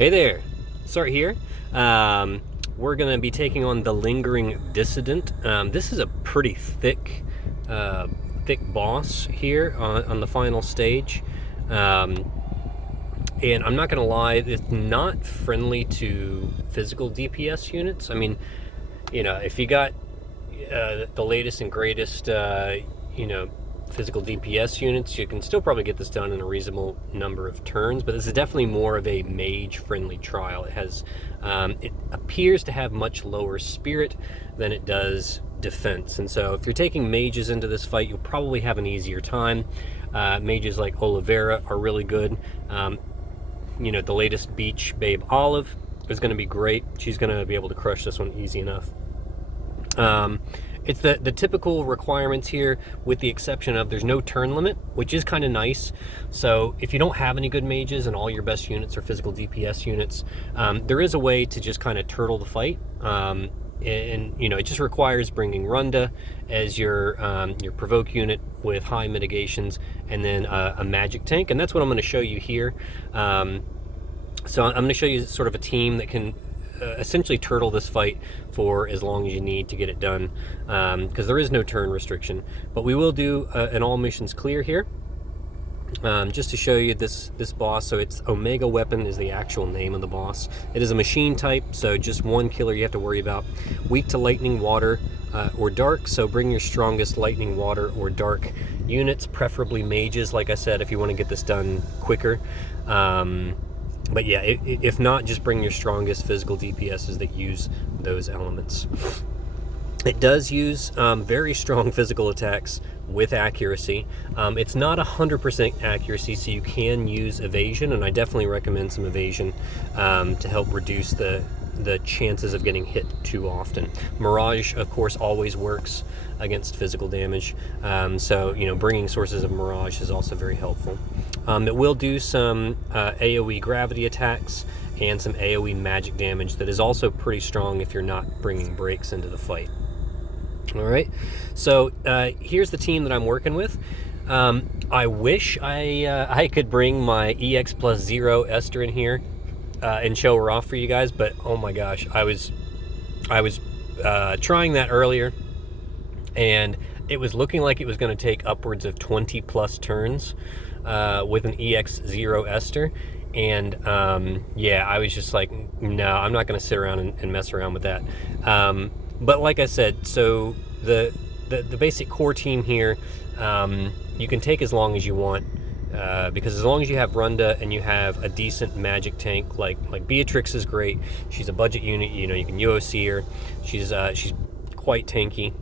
Hey there, Start here. We're going to be taking on the Lingering Dissident. This is a pretty thick boss here on the final stage. And I'm not going to lie, it's not friendly to physical DPS units. I mean, you know, if you got the latest and greatest, physical DPS units, you can still probably get this done in a reasonable number of turns, but this is definitely more of a mage-friendly trial. It has, it appears to have much lower spirit than it does defense, and so if you're taking mages into this fight, you'll probably have an easier time. Mages like Oliveira are really good. The latest Beach Babe Olive is going to be great. She's going to be able to crush this one easy enough. It's the typical requirements here, with the exception of there's no turn limit, which is kind of nice. So if you don't have any good mages and all your best units are physical DPS units, there is a way to just kind of turtle the fight. It just requires bringing Runda as your provoke unit with high mitigations, and then a magic tank, and that's what I'm going to show you here. So I'm going to show you sort of a team that can essentially turtle this fight for as long as you need to get it done, because there is no turn restriction. But we will do an all missions clear here, just to show you this boss. So it's Omega Weapon is the actual name of the boss. It is a machine type, so just one killer you have to worry about. Weak to lightning, water, or dark, so bring your strongest lightning, water, or dark units, preferably mages, like I said, if you want to get this done quicker. But yeah, if not, just bring your strongest physical DPSs that use those elements. It does use very strong physical attacks with accuracy. It's not 100% accuracy, so you can use evasion, and I definitely recommend some evasion to help reduce the chances of getting hit too often. Mirage, of course, always works against physical damage, so bringing sources of Mirage is also very helpful. It will do some AoE gravity attacks and some AoE magic damage that is also pretty strong if you're not bringing breaks into the fight. Alright, so here's the team that I'm working with. I wish I could bring my EX plus 0 Esther in here and show her off for you guys, but oh my gosh, I was trying that earlier, and it was looking like it was going to take upwards of 20 plus turns with an EX0 Esther, and yeah, I was just like, no, I'm not going to sit around and mess around with that. But like I said, so the basic core team here, you can take as long as you want, because as long as you have Runda and you have a decent magic tank, like Beatrix is great. She's a budget unit, you can UOC her. She's quite tanky.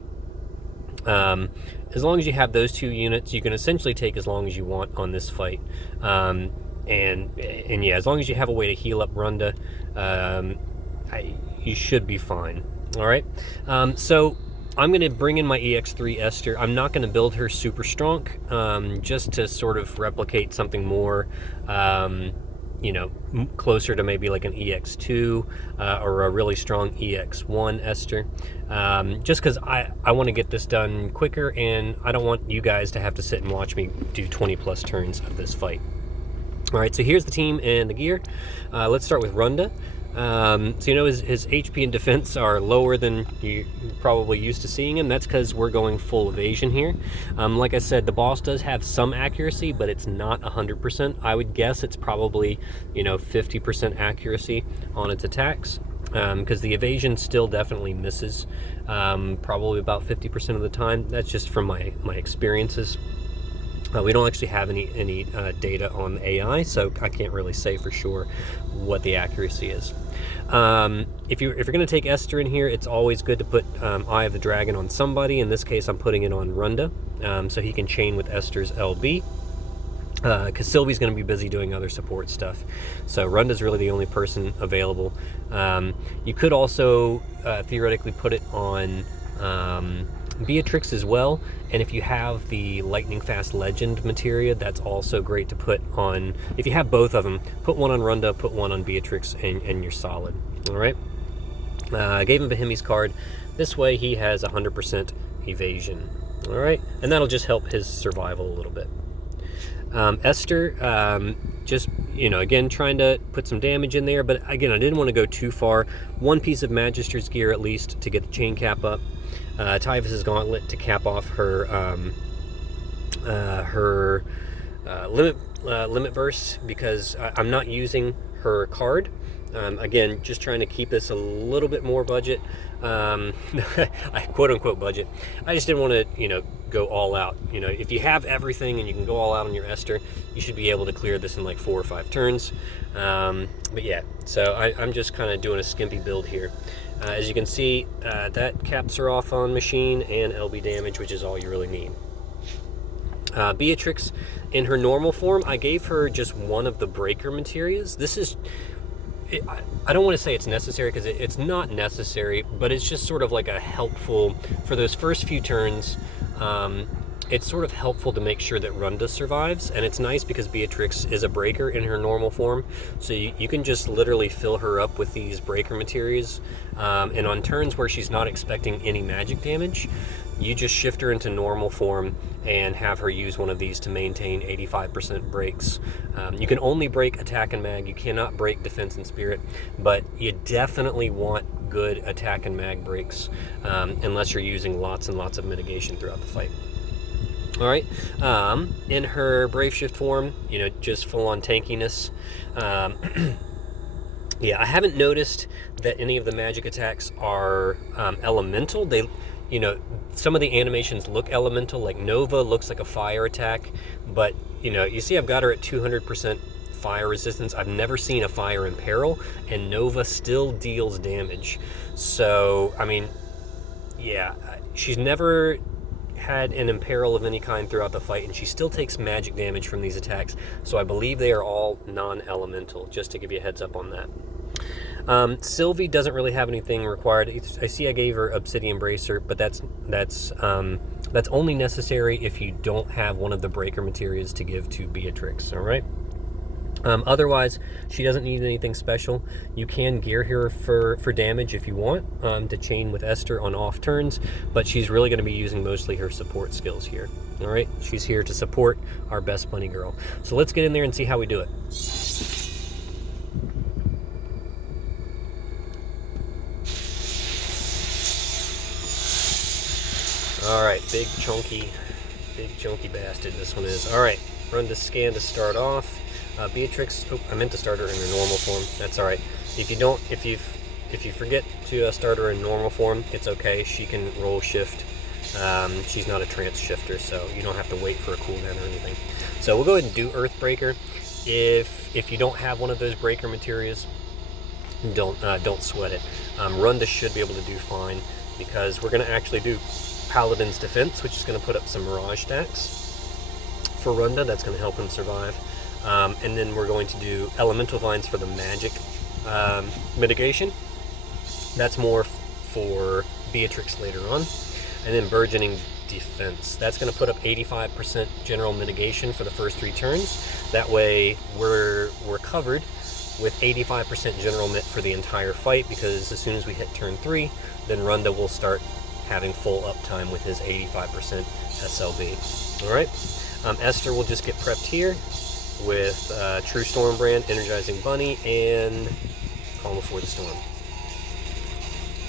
As long as you have those two units, you can essentially take as long as you want on this fight. And yeah, as long as you have a way to heal up Runda, you should be fine. All right. So I'm going to bring in my EX3 Esther. I'm not going to build her super strong, just to sort of replicate something more, closer to maybe like an EX2 or a really strong EX1 Esther, just because I want to get this done quicker, and I don't want you guys to have to sit and watch me do 20 plus turns of this fight. All right, so here's the team and the gear. Let's start with Runda. So his HP and defense are lower than you're probably used to seeing him. That's because we're going full evasion here. Like I said, the boss does have some accuracy, but it's not 100%. I would guess it's probably 50% accuracy on its attacks, because the evasion still definitely misses, probably about 50% of the time. That's just from my experiences. We don't actually have any data on the AI, so I can't really say for sure what the accuracy is. If you're going to take Esther in here, it's always good to put Eye of the Dragon on somebody. In this case, I'm putting it on Runda, so he can chain with Esther's LB, because Sylvie's going to be busy doing other support stuff. So Runda's really the only person available. You could also theoretically put it on Beatrix as well, and if you have the lightning fast legend materia, that's also great to put on. If you have both of them, put one on Runda, put one on Beatrix, and you're solid. All right, I gave him Bahimi's card. This way he has 100% evasion. All right, and that'll just help his survival a little bit. Esther, just, again, trying to put some damage in there, but again, I didn't want to go too far. One piece of Magister's gear at least to get the chain cap up. Typhus's gauntlet to cap off her limit burst, because I'm not using her card. Again, just trying to keep this a little bit more budget, quote unquote budget. I just didn't want to, go all out. If you have everything and you can go all out on your Esther, you should be able to clear this in like 4 or 5 turns. But yeah, so I'm just kind of doing a skimpy build here. As you can see, that caps her off on machine and LB damage, which is all you really need. Beatrix, in her normal form, I gave her just one of the breaker materials. This is, I don't want to say it's necessary, because it's not necessary, but it's just sort of like a helpful, for those first few turns, it's sort of helpful to make sure that Runda survives. And it's nice because Beatrix is a breaker in her normal form, so you can just literally fill her up with these breaker materials, and on turns where she's not expecting any magic damage, you just shift her into normal form and have her use one of these to maintain 85% breaks. You can only break attack and mag. You cannot break defense and spirit, but you definitely want good attack and mag breaks, unless you're using lots and lots of mitigation throughout the fight. All right, in her Brave Shift form, just full-on tankiness. Yeah, I haven't noticed that any of the magic attacks are elemental. They, some of the animations look elemental, like Nova looks like a fire attack, but, you see I've got her at 200% fire resistance. I've never seen a fire in peril, and Nova still deals damage. So, I mean, yeah, she's never had an imperil of any kind throughout the fight, and she still takes magic damage from these attacks. So I believe they are all non-elemental, just to give you a heads up on that. Sylvie doesn't really have anything required. I see I gave her Obsidian Bracer, but that's only necessary if you don't have one of the breaker materials to give to Beatrix, all right? Otherwise, she doesn't need anything special. You can gear her for damage if you want, to chain with Esther on off turns, but she's really going to be using mostly her support skills here. All right, she's here to support our best bunny girl. So let's get in there and see how we do it. All right, big chunky bastard this one is. All right, run to scan to start off. Beatrix, I meant to start her in her normal form. That's all right. If you forget to start her in normal form, it's okay. She can roll shift. She's not a trance shifter, so you don't have to wait for a cooldown or anything. So we'll go ahead and do Earthbreaker. If you don't have one of those breaker materials, don't sweat it. Runda should be able to do fine, because we're going to actually do Paladin's Defense, which is going to put up some Mirage stats for Runda. That's going to help him survive. And then we're going to do Elemental Vines for the magic mitigation. That's more for Beatrix later on. And then Burgeoning Defense. That's going to put up 85% general mitigation for the first 3 turns. That way we're covered with 85% general mit for the entire fight, because as soon as we hit turn 3, then Runda will start having full uptime with his 85% SLB. All right. Esther will just get prepped here with True Stormbrand, Energizing Bunny, and Calm Before the Storm.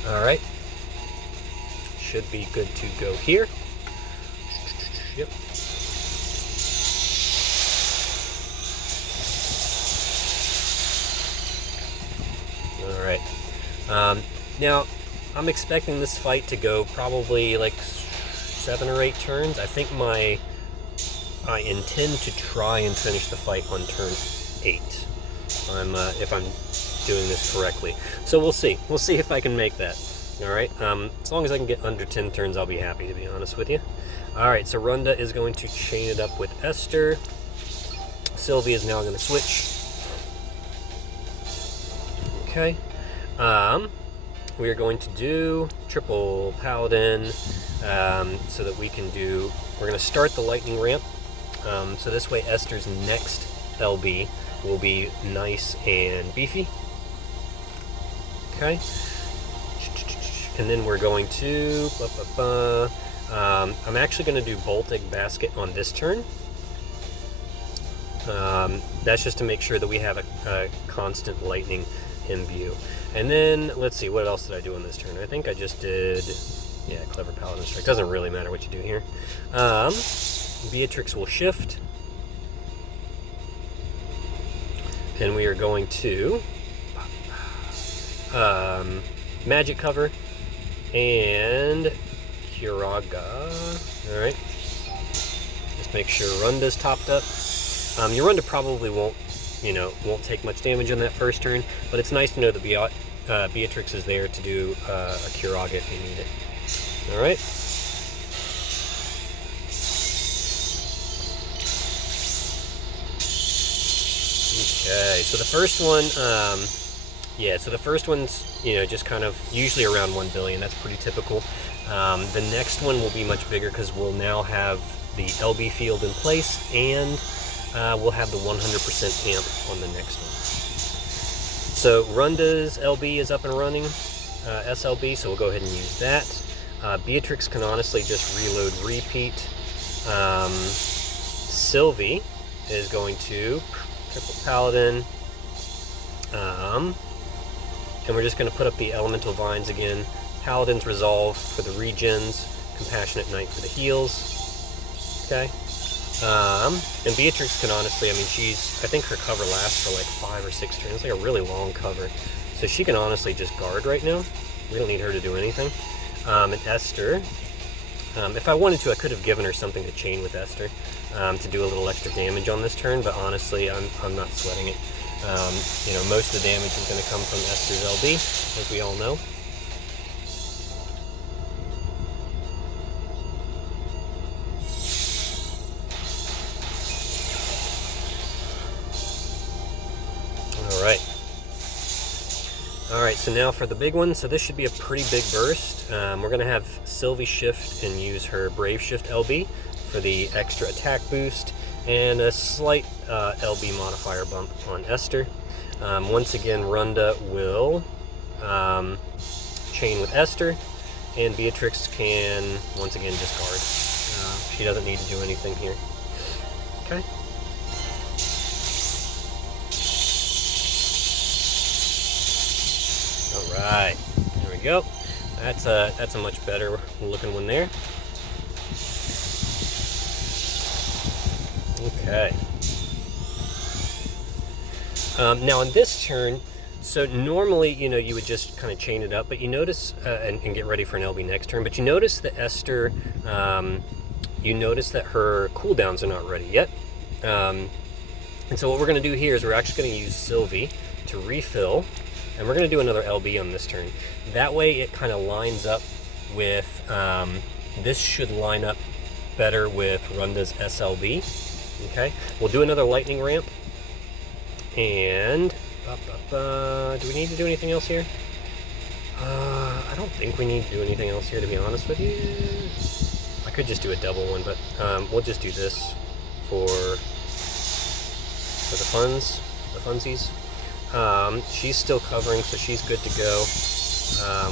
All right. Should be good to go here. Yep. All right. Now, I'm expecting this fight to go probably like 7 or 8 turns. I think I intend to try and finish the fight on turn 8, if I'm doing this correctly. So we'll see. We'll see if I can make that. All right. As long as I can get under 10 turns, I'll be happy, to be honest with you. All right. So Runda is going to chain it up with Esther. Sylvie is now going to switch. Okay. We are going to do triple Paladin, so that we can do. We're going to start the lightning ramp. So this way Esther's next LB will be nice and beefy. Okay. And then we're going to... I'm actually going to do Boltic Basket on this turn. That's just to make sure that we have a constant lightning in view. And then, let's see, what else did I do on this turn? I think I just did, yeah, Clever Paladin Strike. Doesn't really matter what you do here. Beatrix will shift. And we are going to Magic Cover and Kiraga. Alright. Just make sure Runda's topped up. Your Runda probably won't take much damage on that first turn, but it's nice to know that Beatrix is there to do a Kiraga if you need it. Alright. Okay, so the first one, so the first one's, just kind of usually around 1 billion. That's pretty typical. The next one will be much bigger because we'll now have the LB field in place, and we'll have the 100% amp on the next one. So Runda's LB is up and running, SLB, so we'll go ahead and use that. Beatrix can honestly just reload, repeat. Sylvie is going to Triple Paladin, and we're just going to put up the Elemental Vines again. Paladin's Resolve for the regens, Compassionate Knight for the heals. Okay. And Beatrix can honestly, I think her cover lasts for like 5 or 6 turns. It's like a really long cover. So she can honestly just guard right now. We don't need her to do anything. And Esther, if I wanted to, I could have given her something to chain with Esther to do a little extra damage on this turn, but honestly, I'm not sweating it. Most of the damage is going to come from Esther's LB, as we all know. Alright, so now for the big one. So this should be a pretty big burst. We're going to have Sylvie shift and use her Brave Shift LB for the extra attack boost, and a slight LB modifier bump on Esther. Once again, Runda will chain with Esther, and Beatrix can once again just guard. She doesn't need to do anything here. Okay. Alright, there we go. That's a much better looking one there. Okay. Now on this turn, so normally, you would just kind of chain it up, but you notice, and get ready for an LB next turn, but you notice that Esther, you notice that her cooldowns are not ready yet. And so what we're going to do here is we're actually going to use Sylvie to refill, and we're going to do another LB on this turn. That way it kind of lines up with, this should line up better with Runda's SLB. Okay, we'll do another lightning ramp, and do we need to do anything else here? I don't think we need to do anything else here, to be honest with you. I could just do a double one, but we'll just do this for the funsies. She's still covering, so she's good to go.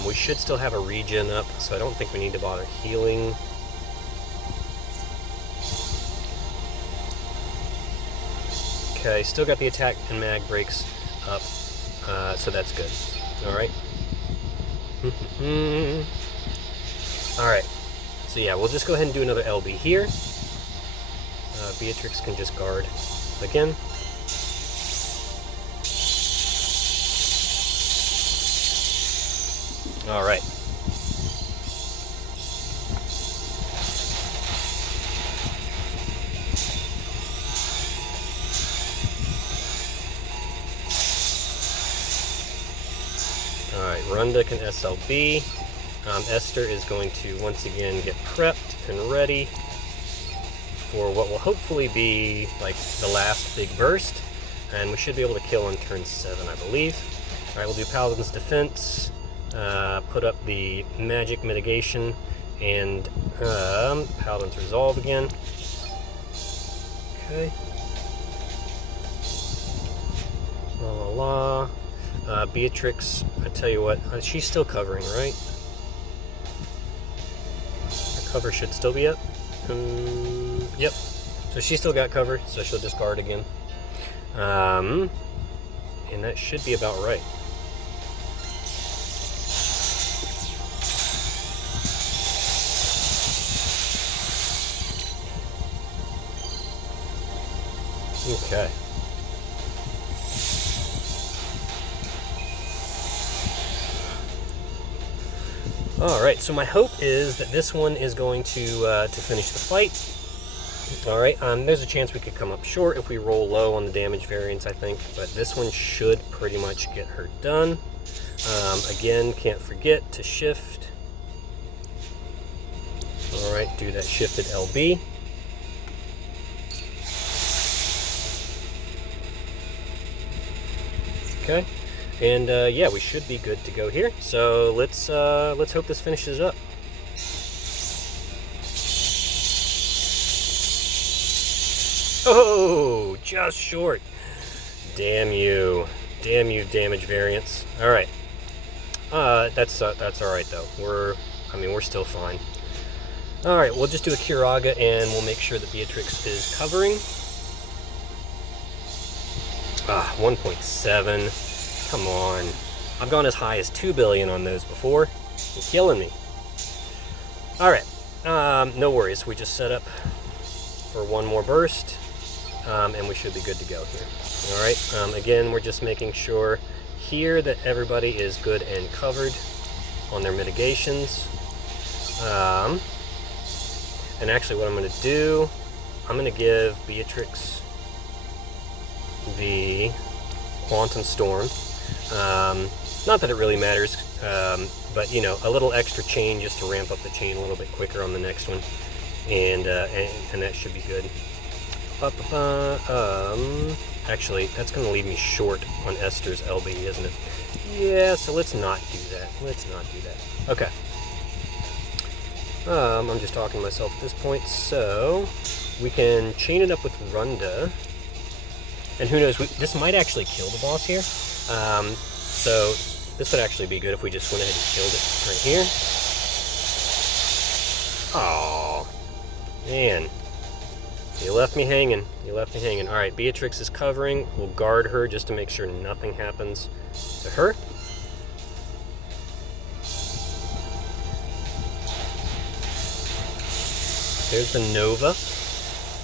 We should still have a regen up, so I don't think we need to bother healing. Okay, still got the attack and mag breaks up, so that's good. Alright. Alright, so yeah, we'll just go ahead and do another LB here. Beatrix can just guard again. Alright. Alright, Runda can SLB. Esther is going to once again get prepped and ready for what will hopefully be like the last big burst, and we should be able to kill on turn 7, I believe. Alright, we'll do Paladin's Defense, put up the magic mitigation, and Paladin's Resolve again. Okay. La la la. Beatrix, I tell you what, she's still covering, right? Her cover should still be up. Yep. So she still got cover, so she'll just guard again. And that should be about right. Okay. All right, so my hope is that this one is going to finish the fight. All right, there's a chance we could come up short if we roll low on the damage variance, I think, but this one should pretty much get her done. Again, can't forget to shift. All right, do that shifted LB. Okay, and yeah, we should be good to go here. So let's hope this finishes up. Oh, just short. Damn you, damage variance. All right, that's all right though. We're still fine. All right, we'll just do a Kiraga and we'll make sure that Beatrix is covering. 1.7. Come on. I've gone as high as 2 billion on those before. You're killing me. All right. No worries. We just set up for one more burst, and we should be good to go here. All right. Again, we're just making sure here that everybody is good and covered on their mitigations. And actually, what I'm going to do, I'm going to give Beatrix the Quantum Storm. Not that it really matters, but you know, a little extra chain just to ramp up the chain a little bit quicker on the next one, and that should be good. Actually, that's going to leave me short on Esther's LB, isn't it? Yeah, so let's not do that. Let's not do that. Okay. I'm just talking to myself at this point, so we can chain it up with Runda. And who knows, this might actually kill the boss here. So this would actually be good if we just went ahead and killed it right here. Oh, man. You left me hanging. You left me hanging. All right, Beatrix is covering. We'll guard her just to make sure nothing happens to her. There's the Nova.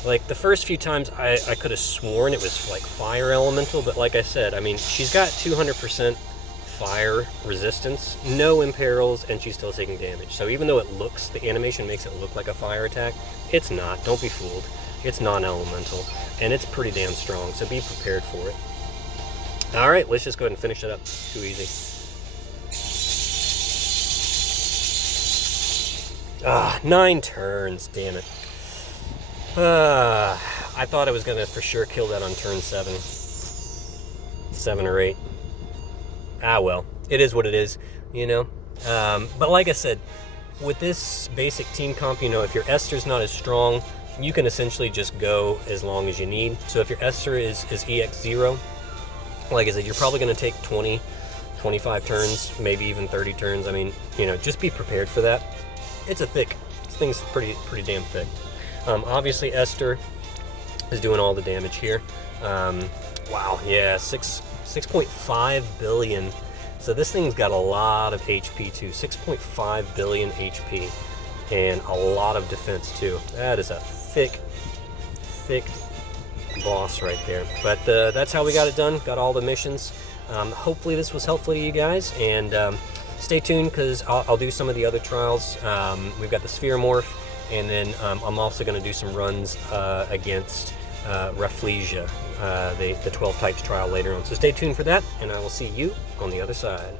Like, the first few times, I could have sworn it was, like, fire elemental, but like I said, I mean, she's got 200% fire resistance, no imperils, and she's still taking damage. So even though it looks, the animation makes it look like a fire attack, it's not. Don't be fooled. It's non-elemental, and it's pretty damn strong, so be prepared for it. All right, let's just go ahead and finish it up. Too easy. 9 turns, damn it. I thought I was going to for sure kill that on turn 7. 7 or 8. Ah, well. It is what it is, you know. But like I said, with this basic team comp, you know, if your Esther's not as strong, you can essentially just go as long as you need. So if your Esther is EX0, like I said, you're probably going to take 20, 25 turns, maybe even 30 turns. I mean, you know, just be prepared for that. It's a thick. This thing's pretty damn thick. Obviously, Esther is doing all the damage here. Wow, yeah, 6.5 billion. So this thing's got a lot of HP too. 6.5 billion HP and a lot of defense too. That is a thick boss right there. But that's how we got it done. Got all the missions. Hopefully this was helpful to you guys, and stay tuned because I'll do some of the other trials. We've got the Sphere Morph. And then I'm also going to do some runs against Rafflesia, the 12 types trial later on. So stay tuned for that, and I will see you on the other side.